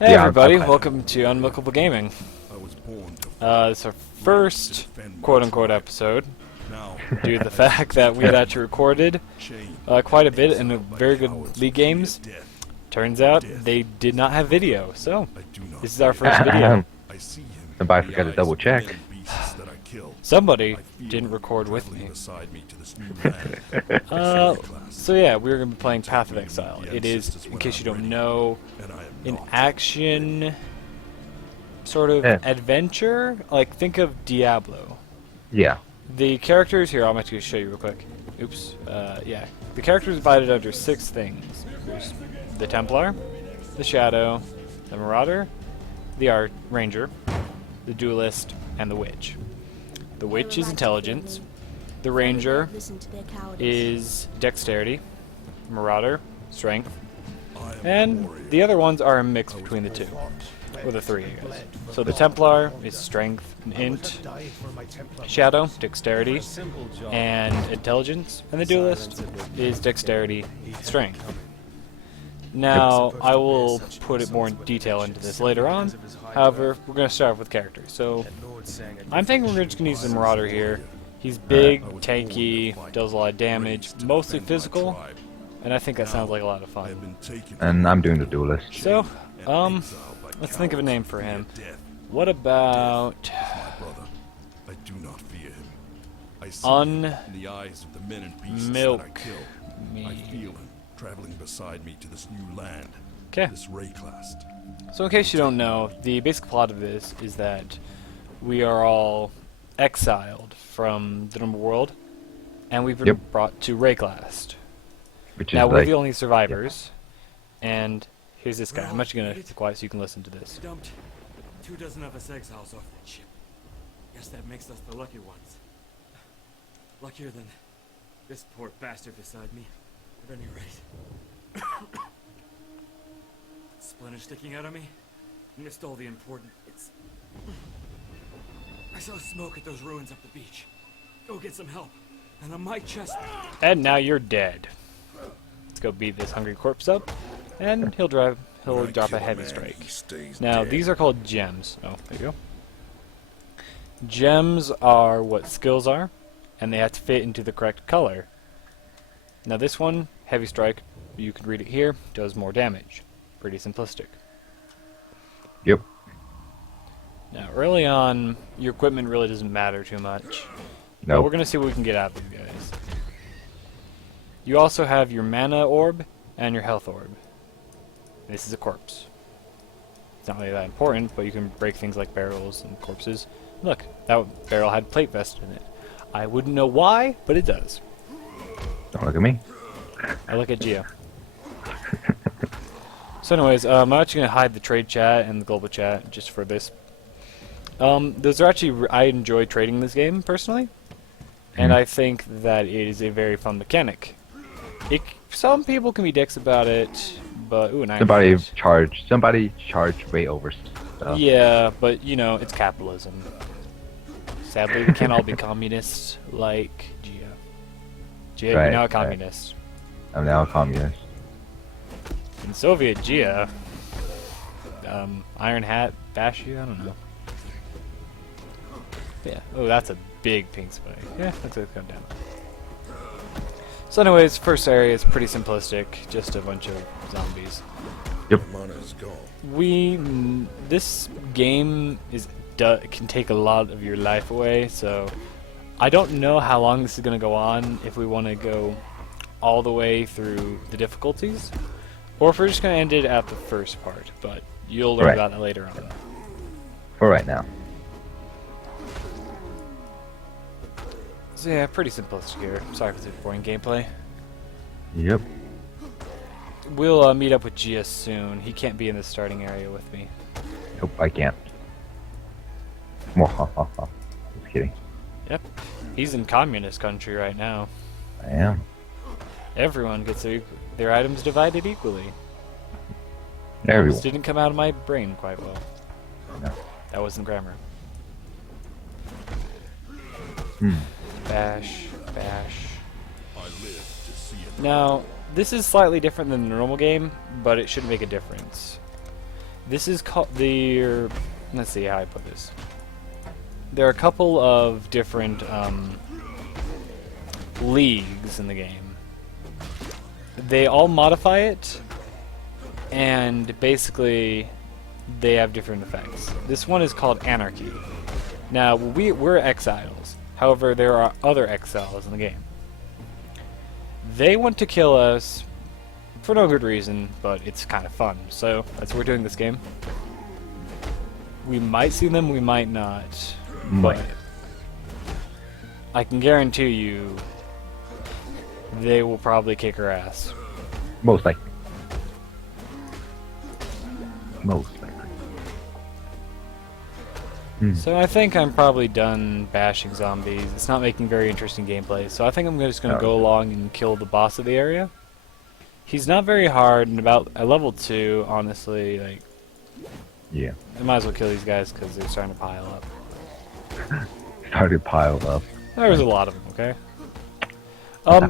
Hey Yeah, everybody, welcome to Un-Milkable Gaming. It's our first quote-unquote episode, due to the fact that we had actually recorded quite a bit in very good League games. Turns out they did not have video, so this is our first video. Somebody forgot to double check. Somebody didn't record with me. So yeah, we're going to be playing Path of Exile. It is, in case you don't know, an action sort of adventure. Like, think of Diablo. Yeah. The characters here, I'm actually going to show you real quick. Oops. Yeah. The characters are divided under 6 things. There's the Templar, the Shadow, the Marauder, the Ranger, the Duelist, and the Witch. The Witch is intelligence. The Ranger is dexterity. Marauder, strength. And the other ones are a mix between the two. Or the 3, I guess. So the Templar is strength and int. Shadow, dexterity, and intelligence. And the Duelist is dexterity, strength. Now, I will put it more in detail into this later on. However, we're going to start off with characters. So, I'm thinking we're just going to use the Marauder here. He's big, tanky, does a lot of damage, mostly physical, and I think that sounds like a lot of fun. And I'm doing the Duelist. So, let's think of a name for him. What about Un-Milkable? Traveling beside me to this new land. Okay. This Wraeclast. So in case you don't know, the basic plot of this is that we are all exiled from the normal world, and we've been brought to Wraeclast. Now we're the only survivors, and here's this guy. I'm actually gonna be quiet so you can listen to this. Dumped 24 of us exiles off that ship. Guess that makes us the lucky ones. Luckier than this poor bastard beside me. At any rate. Splinter sticking out of me? Missed all the important bits. I saw smoke at those ruins up the beach. Go get some help. And on my chest. And now you're dead. Let's go beat this hungry corpse up, and he'll drop a heavy strike. Now these are called gems. Oh, there you go. Gems are what skills are, and they have to fit into the correct color. Now this one, heavy strike, you can read it here, does more damage. Pretty simplistic. Yep. Now early on, your equipment really doesn't matter too much. No. But we're going to see what we can get out of these guys. You also have your mana orb and your health orb. This is a corpse. It's not really that important, but you can break things like barrels and corpses. Look, that barrel had plate vest in it. I wouldn't know why, but it does. Don't look at me. I look at Geo. So anyways, I'm actually going to hide the trade chat and the global chat just for this. Those are actually, I enjoy trading this game, personally. And I think that it is a very fun mechanic. Some people can be dicks about it, but... Ooh, somebody charged way over stuff. Yeah, but, you know, it's capitalism. Sadly, we can't all be communists like Geo. Geo, you're now a communist. I'm now a communist. In Soviet Gia, Iron Hat bash you? I don't know. Yeah. Oh, that's a big pink spike. Yeah, looks like it's going down. So anyways, first area is pretty simplistic. Just a bunch of zombies. Yep. This game can take a lot of your life away, so I don't know how long this is going to go on, if we want to go all the way through the difficulties, or if we're just going to end it at the first part, but you'll learn about that later on. For right now. So yeah, pretty simplistic here. Sorry for the boring gameplay. Yep. We'll meet up with Gia soon. He can't be in the starting area with me. Nope, I can't. Just kidding. Yep. He's in communist country right now. I am. Everyone gets their items divided equally. Everyone. This didn't come out of my brain quite well. No. That wasn't grammar. Hmm. Bash, bash. Now, this is slightly different than the normal game, but it should make a difference. This is called the. Let's see how I put this. There are a couple of different leagues in the game. They all modify it, and basically they have different effects. This one is called Anarchy. Now we're exiles. However, there are other exiles in the game. They want to kill us for no good reason, but it's kind of fun. So that's what we're doing this game. We might see them, we might not. Might. But I can guarantee you they will probably kick our ass. Most likely. Most likely. So I think I'm probably done bashing zombies. It's not making very interesting gameplay, so I think I'm just going to go along and kill the boss of the area. He's not very hard, and about at level 2, honestly, like, Yeah. I might as well kill these guys because they're starting to pile up. Started piled up. There's a lot of them, okay?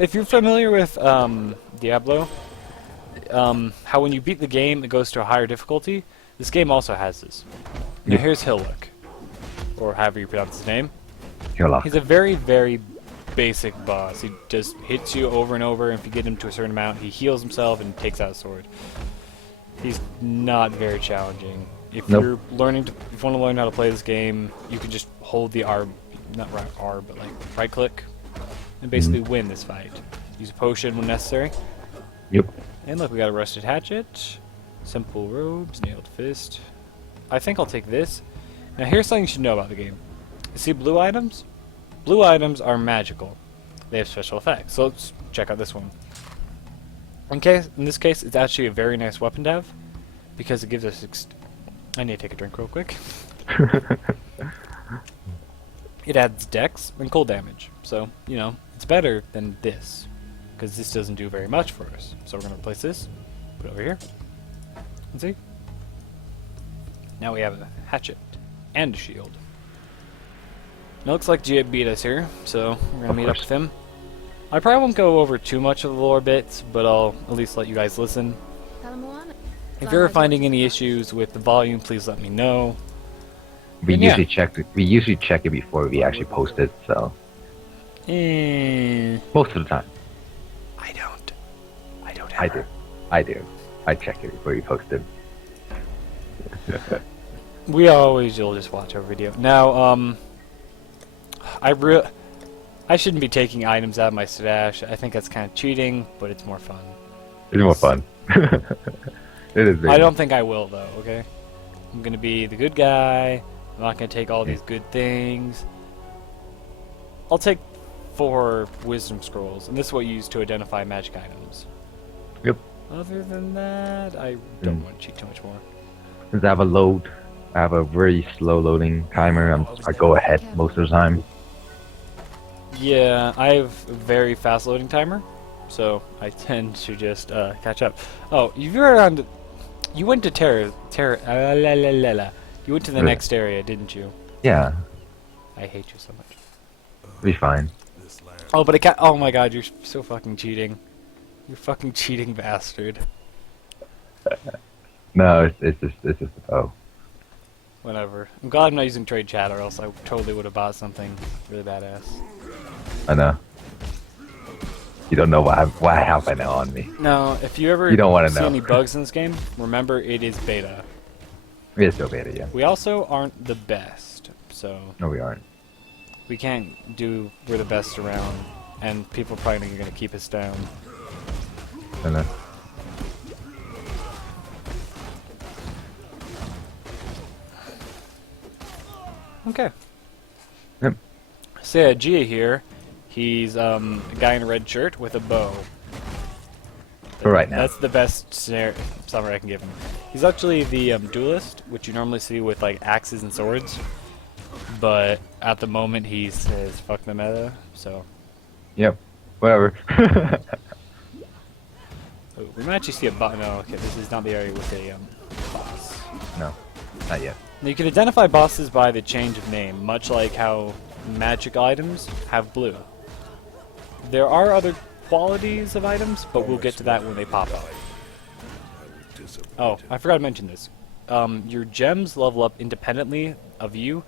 If you're familiar with Diablo, how when you beat the game it goes to a higher difficulty, this game also has this. Now Yeah. here's Hillock, or however you pronounce his name. Hillock. He's a very, very basic boss. He just hits you over and over, and if you get him to a certain amount, he heals himself and takes out a sword. He's not very challenging. If Nope. you're learning to, if you want to learn how to play this game, you can just hold the R, not R, but like right click, and basically win this fight. Use a potion when necessary. Yep. And look, we got a rusted hatchet, simple robes, nailed fist. I think I'll take this. Now here's something you should know about the game. You see blue items? Blue items are magical. They have special effects. So let's check out this one. In this case, it's actually a very nice weapon to have because it gives us. I need to take a drink real quick. It adds dex and cold damage, so you know it's better than this because this doesn't do very much for us. So we're gonna replace this. Put it over here. And see. Now we have a hatchet and a shield. Now looks like Gia beat us here, so we're gonna meet up with him. I probably won't go over too much of the lore bits, but I'll at least let you guys listen. If you're finding any issues with the volume, please let me know. We And yeah. usually check it before we actually post it, so most of the time. I don't. I do. I do. I check it before you post it. You'll just watch our video. Now, I shouldn't be taking items out of my stash. I think that's kind of cheating, but it's more fun. It's more fun. It is. I don't think I will, though, okay? I'm gonna be the good guy. I'm not gonna take all these good things. I'll take 4 wisdom scrolls, and this is what you use to identify magic items. Yep. Other than that, I don't want to cheat too much more. Since I have a load, I have a very slow loading timer. I go ahead most of the time. Yeah, I have a very fast loading timer, so I tend to just catch up. Oh, you went to you went to the next area, didn't you? Yeah, I hate you so much. it'll be fine. This land Oh, but oh my god, you're so fucking cheating. You fucking cheating bastard. No, it's just a bow. Whatever. I'm glad I'm not using trade chat, or else I totally would have bought something really badass. I know. You don't know what I have by now on me. Now, if you ever You don't wanna see know. any bugs in this game, remember it is beta. It is still beta, yeah. We also aren't the best, so No, we aren't. we can't do we're the best around, and people probably are going to keep us down. I know. Okay. Yep. So yeah, Gia here, he's a guy in a red shirt with a bow. For right now. That's the best summary I can give him. He's actually the duelist, which you normally see with like axes and swords. But at the moment he says fuck the meta, so. Yep. Whatever. Oh, we might actually see a boss. No, okay, this is not the area with a boss. No, not yet. Now you can identify bosses by the change of name, much like how magic items have blue. There are other qualities of items, but we'll get to that when they pop up. Oh, I forgot to mention this. your gems level up independently of you,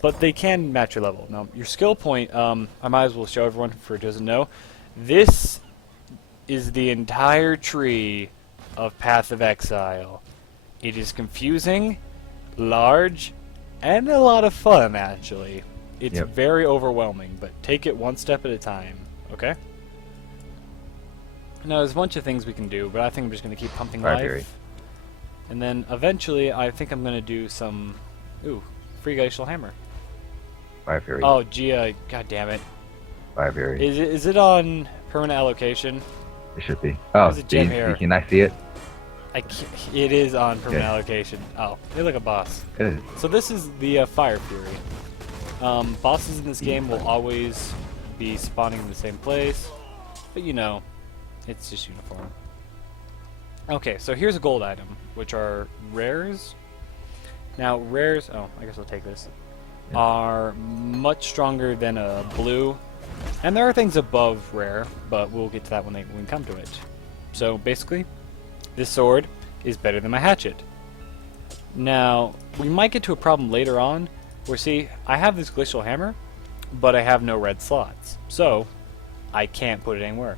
but they can match your level. Now, your skill point, I might as well show everyone for who doesn't know. This is the entire tree of Path of Exile. It is confusing, large, and a lot of fun, actually. It's Yep. very overwhelming, but take it one step at a time, okay? Now, there's a bunch of things we can do, but I think I'm just going to keep pumping Right, life. Barry. And then, eventually, I think I'm going to do some... Ooh, free glacial hammer. Fire Fury. Oh, Gia, god damn it. Fire Fury. Is it on permanent allocation? It should be. Oh, There's a gem see, here. can I see it? It is on permanent Yeah. allocation. Oh, they look a boss. It is. So this is the Fire Fury. Bosses in this game will always be spawning in the same place, but you know, it's just uniform. Okay, so here's a gold item, which are rares. Now, rares, oh, I guess I'll take this, Yeah. are much stronger than a blue, and there are things above rare, but we'll get to that when we come to it. So basically, this sword is better than my hatchet. Now, we might get to a problem later on, where see, I have this glacial hammer, but I have no red slots, so I can't put it anywhere.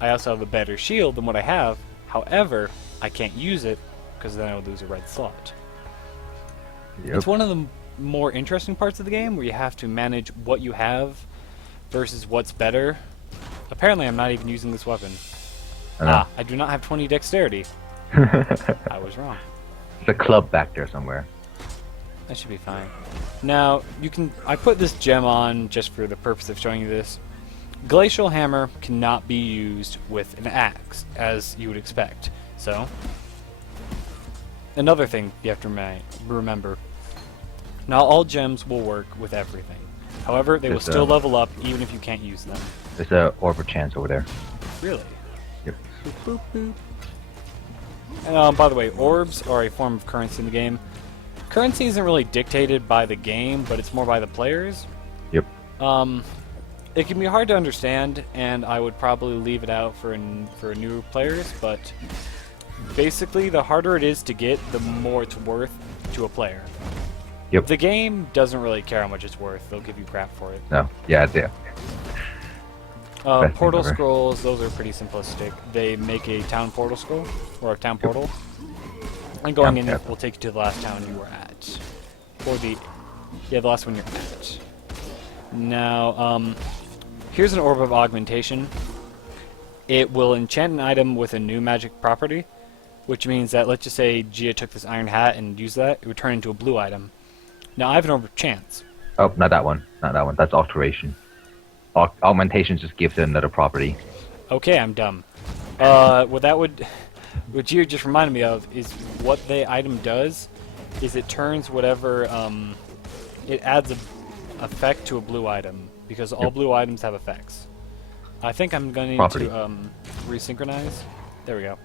I also have a better shield than what I have, however, I can't use it, because then I would lose a red slot. Yep. It's one of the more interesting parts of the game, where you have to manage what you have versus what's better. Apparently, I'm not even using this weapon. I do not have 20 dexterity. I was wrong. It's a club back there somewhere. That should be fine. Now, I put this gem on just for the purpose of showing you this. Glacial hammer cannot be used with an axe, as you would expect. So, another thing you have to remember. Not all gems will work with everything. However, they will There's, still level up even if you can't use them. There's a orb of chance over there. Really? Yep. Boop, boop, boop. By the way, orbs are a form of currency in the game. Currency isn't really dictated by the game, but it's more by the players. Yep. It can be hard to understand, and I would probably leave it out for new players, but basically, the harder it is to get, the more it's worth to a player. Yep. The game doesn't really care how much it's worth. They'll give you crap for it. No. Yeah, there. Best thing Portal ever. scrolls, those are pretty simplistic. They make a town portal scroll, or a town portal, and going in Yep. will take you to the last town you were at. Or the last one you're at. Now, here's an orb of augmentation. It will enchant an item with a new magic property, which means that, let's just say Gia took this iron hat and used that, it would turn into a blue item. Now, I have an orb of chance. Oh, not that one. Not that one. That's alteration. Augmentation just gives it another property. Okay, I'm dumb. What Gia just reminded me of is what the item does is it turns whatever, it adds an effect to a blue item, because all Yep. blue items have effects. I think I'm going to need Property. to resynchronize. There we go.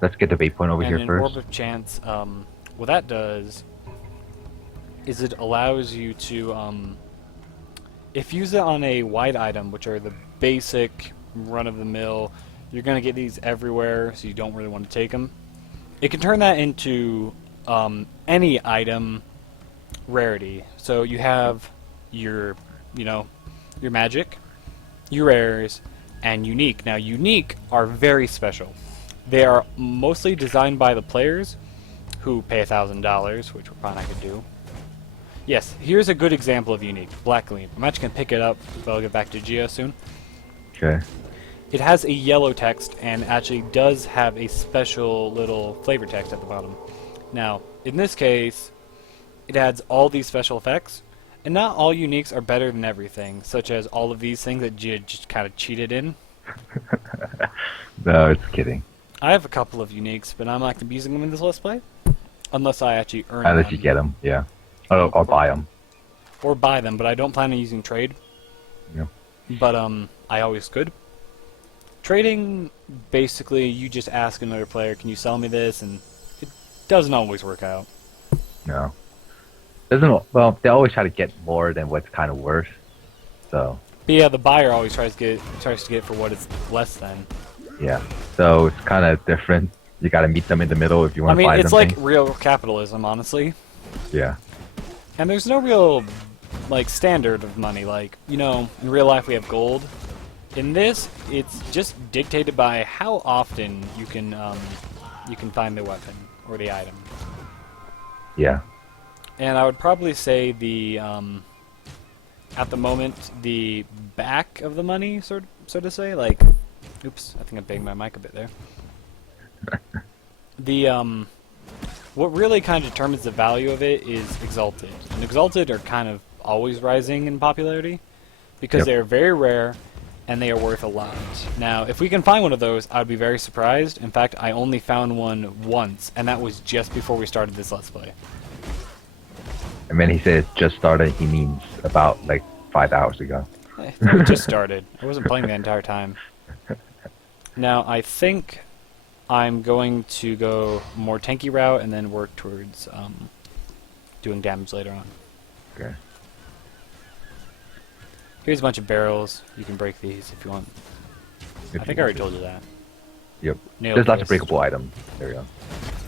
Let's get the bait point over And here an first. orb of chance, what that does is it allows you to, if you use it on a white item, which are the basic run-of-the-mill, you're going to get these everywhere, so you don't really want to take them. It can turn that into any item rarity. So you have your magic, your rares, and unique. Now, unique are very special. They are mostly designed by the players, who pay $1,000, which we're probably not going to do. Yes, here's a good example of unique. Black Gleam. I'm actually going to pick it up, but I'll get back to Geo soon. Okay. It has a yellow text and actually does have a special little flavor text at the bottom. Now, in this case, it adds all these special effects, and not all uniques are better than everything, such as all of these things that Gia just kind of cheated in. No, it's kidding. I have a couple of uniques, but I'm not going to be using them in this Let's Play, unless I actually earn Unless them. you get them, yeah. Or buy them. Or buy them, but I don't plan on using trade. Yeah. But I always could. Trading, basically, you just ask another player, can you sell me this? And it doesn't always work out. No. Well, they always try to get more than what's kind of worth. So, But yeah, the buyer always tries to get it for what it's less than. yeah. So it's kind of different. You gotta meet them in the middle if you I want to mean, buy it's something. like real capitalism, honestly. Yeah. And there's no real, like, standard of money. Like, you know, in real life we have gold. In this, it's just dictated by how often you can find the weapon or the item. Yeah. And I would probably say the, at the moment, the back of the money, so to say, like, oops, I think I banged my mic a bit there. The, what really kind of determines the value of it is Exalted. And Exalted are kind of always rising in popularity because Yep. they are very rare and they are worth a lot. Now, if we can find one of those, I would be very surprised. In fact, I only found one once, and that was just before we started this Let's Play. And when he says just started, he means about like 5 hours ago. We just started. I wasn't playing the entire time. Now, I think I'm going to go more tanky route and then work towards doing damage later on. Okay. Here's a bunch of barrels. You can break these if you want. I think I already told you that. Yep. Nail There's lots of fist. breakable items. There we go.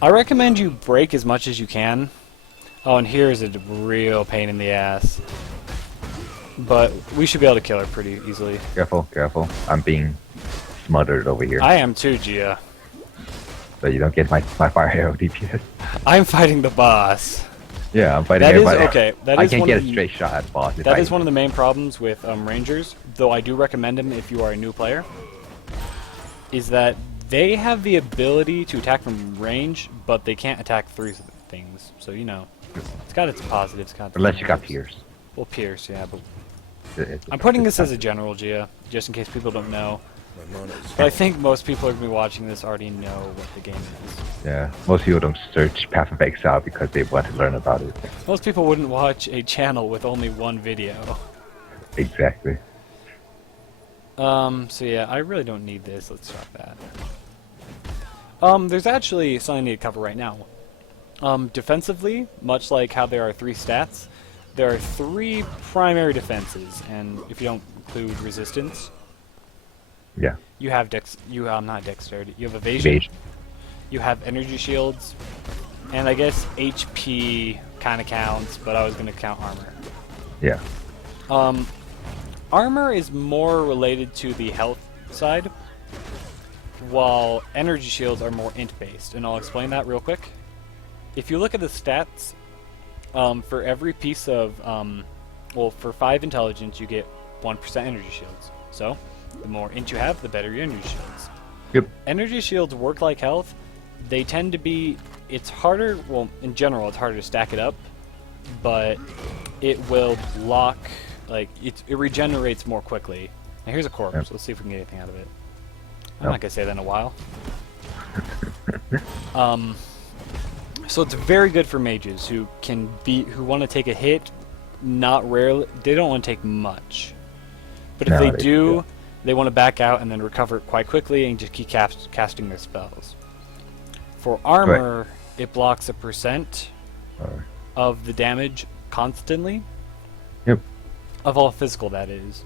I recommend you break as much as you can. Oh, and here's a real pain in the ass. But we should be able to kill her pretty easily. Careful, careful. I'm being smothered over here. I am too, Gia. So you don't get my fire arrow DPS. I'm fighting the boss. Yeah, I'm fighting That is everybody. okay. That I is can't one get of a the- straight shot at the boss. That is one of the main problems with Rangers, though I do recommend them if you are a new player, is that they have the ability to attack from range, but they can't attack through things. So, you know, it's got its positives. Got its Unless you got negatives. Pierce. Well, Pierce, yeah. But It's- I'm putting this as a general, Gia, just in case people don't know. My manners. But I think most people who are going to be watching this already know what the game is. Yeah, most people don't search Path of Exile because they want to learn about it. Most people wouldn't watch a channel with only one video. Exactly. So yeah, I really don't need this. Let's drop that. There's actually something I need to cover right now. Defensively, much like how there are 3 stats, there are 3 primary defenses, and if you don't include resistance, Yeah. you have not dexterity. You have evasion. Evasion. You have energy shields, and I guess HP kind of counts, but I was going to count armor. Yeah. Armor is more related to the health side, while energy shields are more int-based, and I'll explain that real quick. If you look at the stats, for every piece of, well, for 5 intelligence, you get 1% energy shields. So, the more int you have, the better your energy shields. Yep. Energy shields work like health. They tend to be, it's harder, well, in general, it's harder to stack it up, but it will block, like, it regenerates more quickly. Now here's a corpse. Yep. Let's see if we can get anything out of it. I'm Nope. not gonna say that in a while. So it's very good for mages who want to take a hit, not rarely. They don't want to take much, but if No, they they- do, yeah. they want to back out and then recover quite quickly and just keep casting their spells. For armor, it blocks 1% of the damage constantly. Yep. Of all physical, that is.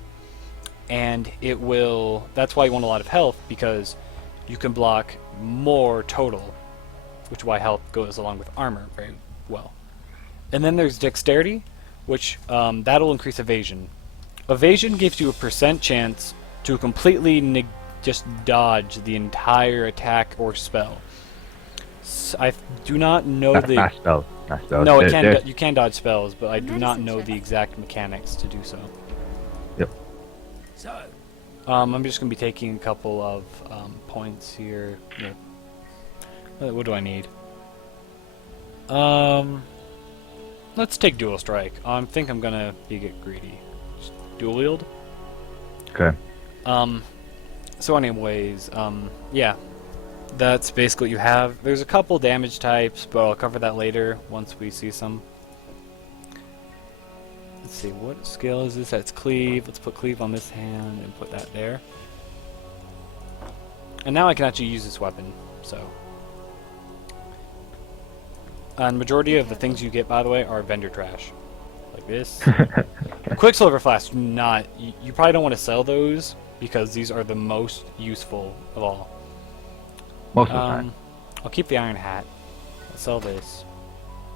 And it will... That's why you want a lot of health, because you can block more total, which is why health goes along with armor very well. And then there's dexterity, which that'll increase evasion. Evasion gives you a % chance to completely just dodge the entire attack or spell. I do not know Not the... spells. Not spells. No, There- you can dodge spells, but I do not Medicine know check. the exact mechanics to do so. Yep. So, I'm just going to be taking a couple of points here. Yeah. What do I need? Let's take dual strike. I think I'm going to get greedy. Just dual wield. Okay. So anyways, yeah. That's basically what you have. There's a couple damage types, but I'll cover that later once we see some. Let's see, what skill is this? That's cleave. Let's put cleave on this hand and put that there. And now I can actually use this weapon, so. And majority of the things you get, by the way, are vendor trash. Like this. Quicksilver flasks, not. You probably don't want to sell those, because these are the most useful of all. Most of the time. I'll keep the iron hat. I'll sell this.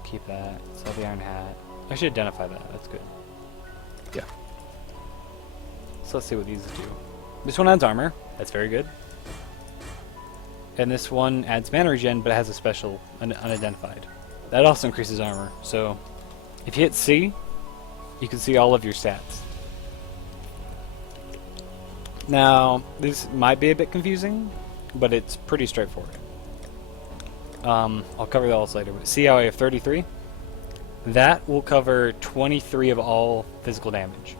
Keep that. Sell the iron hat. I should identify that. That's good. Yeah. So let's see what these do. This one adds armor. That's very good. And this one adds mana regen, but it has a special unidentified. That also increases armor. So if you hit C, you can see all of your stats. Now, this might be a bit confusing, but it's pretty straightforward. I'll cover all this later. But see how I have 33? That will cover 23 of all physical damage.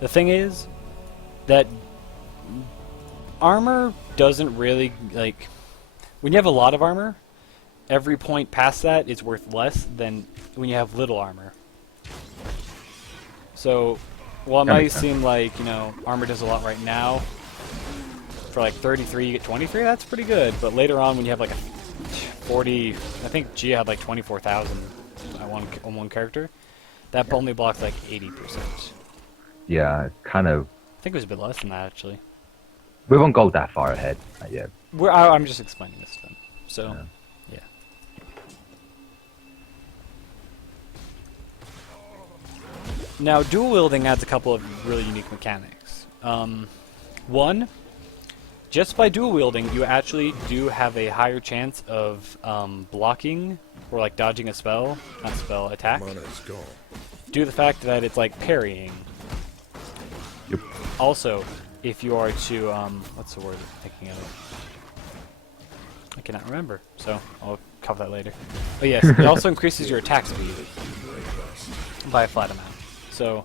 The thing is that armor doesn't really, like, when you have a lot of armor, every point past that is worth less than when you have little armor. So, while it might seem like, you know, armor does a lot right now, for like 33 you get 23, that's pretty good. But later on when you have like a 40, I think Gia had like 24,000 on one character, that only blocks like 80%. Yeah, it's kind of... I think it was a bit less than that actually. We won't go that far ahead. Not yet. I'm just explaining this to them. So, yeah. Now, dual wielding adds a couple of really unique mechanics. One, just by dual wielding, you actually do have a higher chance of blocking or like dodging a spell, not spell, attack, Mana is gone. due to the fact that it's like parrying. Yep. Also, if you are to, what's the word I'm thinking of? I cannot remember, so I'll cover that later. But yes, it also increases your attack speed by a flat amount. So,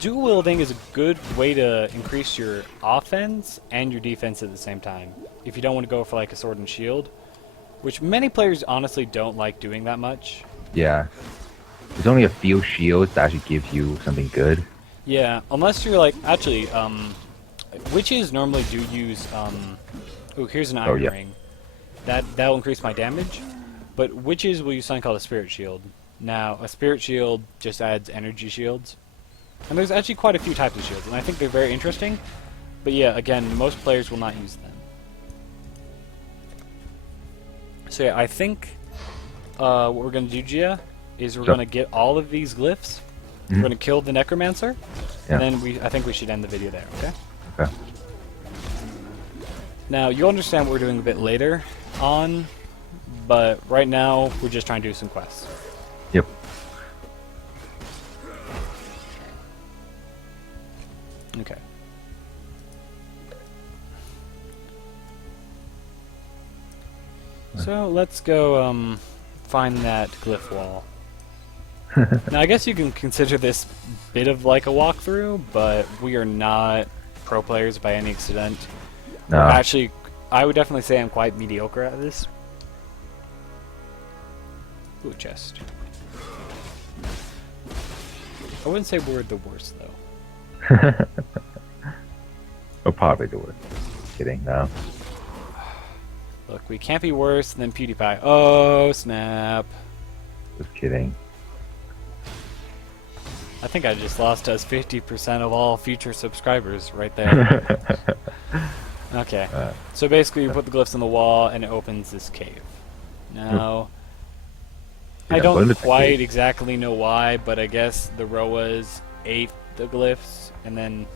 dual wielding is a good way to increase your offense and your defense at the same time. If you don't want to go for like a sword and shield, which many players honestly don't like doing that much. Yeah. There's only a few shields that actually give you something good. Yeah, unless you're like, actually, witches normally do use, ooh, here's an iron ring. That'll increase my damage, but witches will use something called a spirit shield. Now, a spirit shield just adds energy shields. And there's actually quite a few types of shields, and I think they're very interesting. But yeah, again, most players will not use them. So yeah, I think what we're going to do, Gia, is we're going to get all of these glyphs. We're going to kill the necromancer, and then I think we should end the video there, okay? Okay. Now, you'll understand what we're doing a bit later on, but right now, we're just trying to do some quests. Yep. Okay. So, let's go, find that glyph wall. Now, I guess you can consider this bit of like a walkthrough, but we are not pro players by any extent. No. Actually, I would definitely say I'm quite mediocre at this. Ooh, chest. I wouldn't say we're the worst, though. We're probably the worst. Kidding, no. Look, we can't be worse than PewDiePie. Oh, snap. Just kidding. I think I just lost us 50% of all future subscribers right there. Okay. So basically, you put the glyphs on the wall, and it opens this cave. Now, I don't quite exactly know why, but I guess the Roas ate the glyphs, and then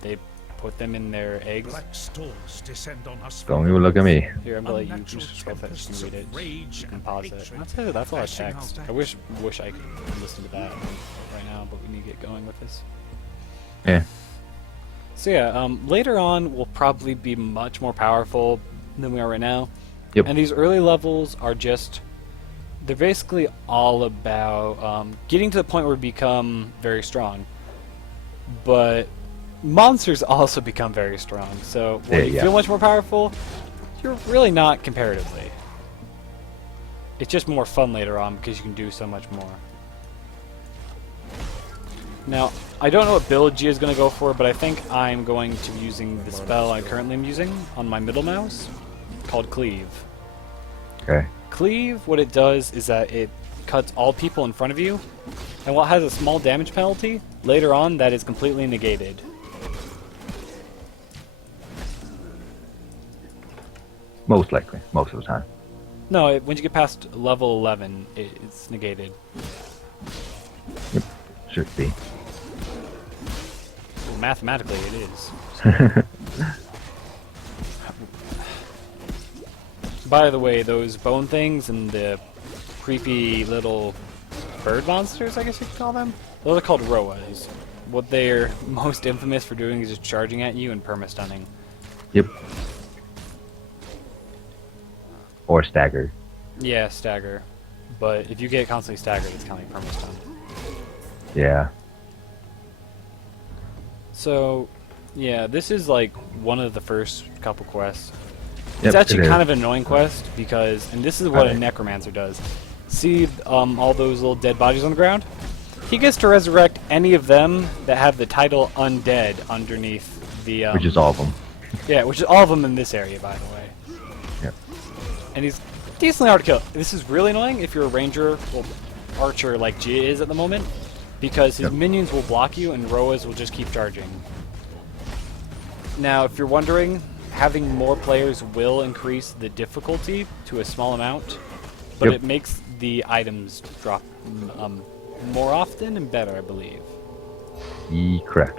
they put them in their eggs. Black storms descend on us. Don't even look at me. Here, I'm gonna let you just go first and read it. You can pause it. That's a lot of text. I wish I could listen to that right now, but we need to get going with this. Yeah. So yeah, later on we'll probably be much more powerful than we are right now. Yep. And these early levels are just, they're basically all about getting to the point where we become very strong. But monsters also become very strong. So when you feel much more powerful, you're really not comparatively. It's just more fun later on because you can do so much more. Now, I don't know what build Gia is going to go for, but I think I'm going to be using the spell I currently am using on my middle mouse, called Cleave. Okay. Cleave, what it does is that it cuts all people in front of you, and while it has a small damage penalty, later on that is completely negated. Most likely, most of the time. No, when you get past level 11, it's negated. Yep, should be. Well, mathematically, it is. By the way, those bone things and the creepy little bird monsters, I guess you could call them, those are called Roas. What they're most infamous for doing is just charging at you and perma-stunning. Yep. Or stagger. Yeah, stagger. But if you get constantly staggered, it's kind of like perma-stun. Yeah. So, yeah, this is like one of the first couple quests. Yep, It's actually it kind is. of an annoying quest because, and this is what a Right. necromancer does. See all those little dead bodies on the ground? He gets to resurrect any of them that have the title undead underneath the... Which is all of them. Yeah, which is all of them in this area, by the way. Yep. And he's decently hard to kill. This is really annoying if you're a ranger or archer like Gia is at the moment, because his Yep. minions will block you and Roas will just keep charging. Now, if you're wondering, having more players will increase the difficulty to a small amount, but Yep. it makes the items drop more often and better, I believe. Correct.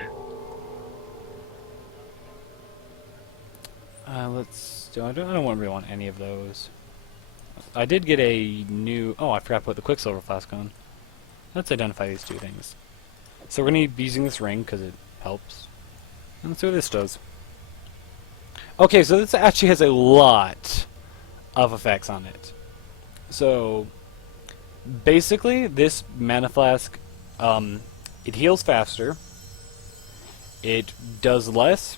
I don't really want any of those. I did get a new... Oh, I forgot to put the Quicksilver flask on. Let's identify these two things. So we're going to be using this ring because it helps. And let's see what this does. Okay, so this actually has a lot of effects on it. So, basically, this mana flask, it heals faster, it does less,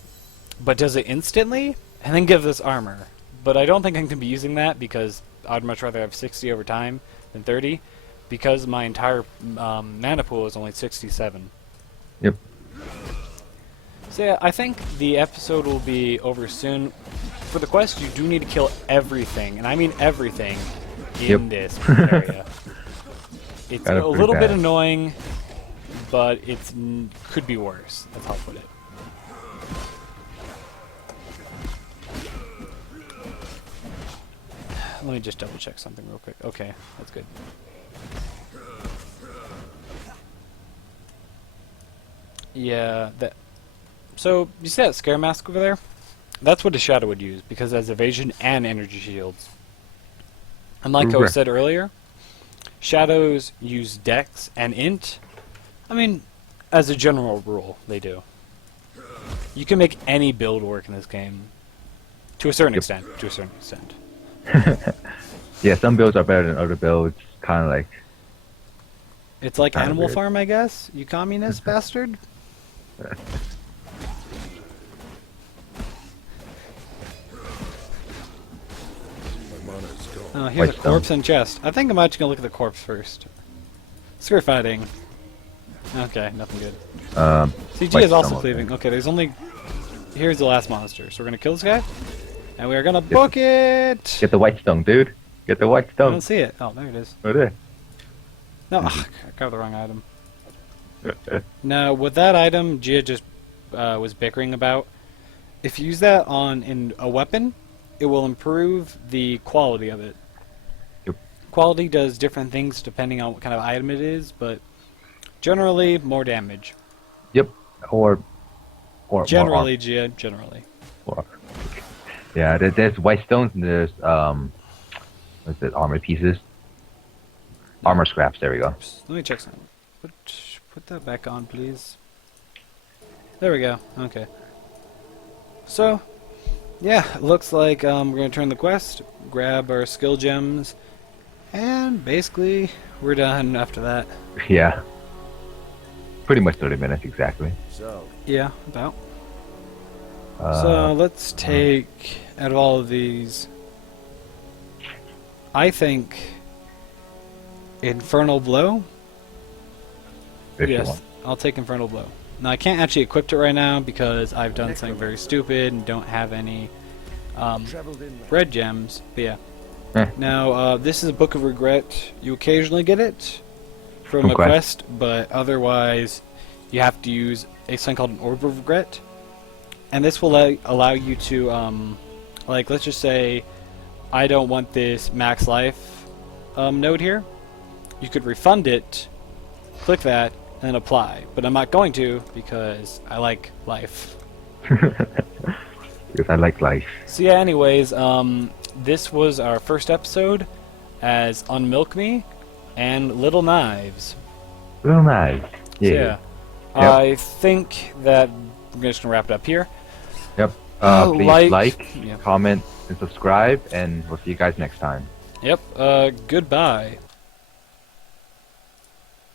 but does it instantly, and then gives us armor. But I don't think I'm going to be using that because I'd much rather have 60 over time than 30, because my entire mana pool is only 67. Yep. So yeah, I think the episode will be over soon. For the quest, you do need to kill everything, and I mean everything, in Yep. this area. It's Gotta a prove little bit that. annoying, but it's could be worse. That's how I'll put it. Let me just double check something real quick. Okay, that's good. Yeah, that. So you see that scare mask over there? That's what a shadow would use because it has evasion and energy shields. And like I Correct. said earlier, shadows use dex and int. I mean, as a general rule, they do. You can make any build work in this game, to a certain Yep. extent. To a certain extent. Yeah, some builds are better than other builds. Kind of like... It's like Kinda Animal weird. Farm, I guess. You communist bastard. Oh, here's a White stone. corpse and chest. I think I'm actually gonna look at the corpse first. Screw fighting. Okay, nothing good. CG White is also stone, okay. cleaving. Okay, there's only... Here's the last monster. So we're gonna kill this guy. And we are gonna book it! Get the white stone, dude. Get the white I stone. don't see it. Oh, there it is. Right there. No, ugh, I grabbed the wrong item. Now, with that item, Gia just was bickering about, if you use that on in a weapon, it will improve the quality of it. Yep. Quality does different things depending on what kind of item it is, but generally, more damage. Yep. Or Generally, Gia, generally. Or, yeah, there's white stones and there's what's it? Armor pieces. Armor scraps. There we go. Oops, let me check something. Put that back on, please. There we go. Okay. So, yeah, it looks like we're going to turn the quest, grab our skill gems, and basically we're done after that. Yeah. Pretty much 30 minutes exactly. So, Yeah, about. So let's take, out of all of these, I think Infernal Blow. if you Yes, want. I'll take Infernal Blow. Now I can't actually equip it right now because I've done something very stupid and don't have any traveled in red gems. But yeah. Eh. Now this is a Book of Regret. You occasionally get it from From a quest. quest, but otherwise you have to use a something called an Orb of Regret. And this will allow you to, like, let's just say I don't want this max life node here, you could refund it, click that, and then apply. But I'm not going to because I like life. Because I like life. So yeah, anyways, this was our first episode as Unmilk Me and Little Knives. Real nice. So, Yeah. I think that we're just gonna wrap it up here. Yep. Please like, yeah. comment, and subscribe, and we'll see you guys next time. Yep. Goodbye.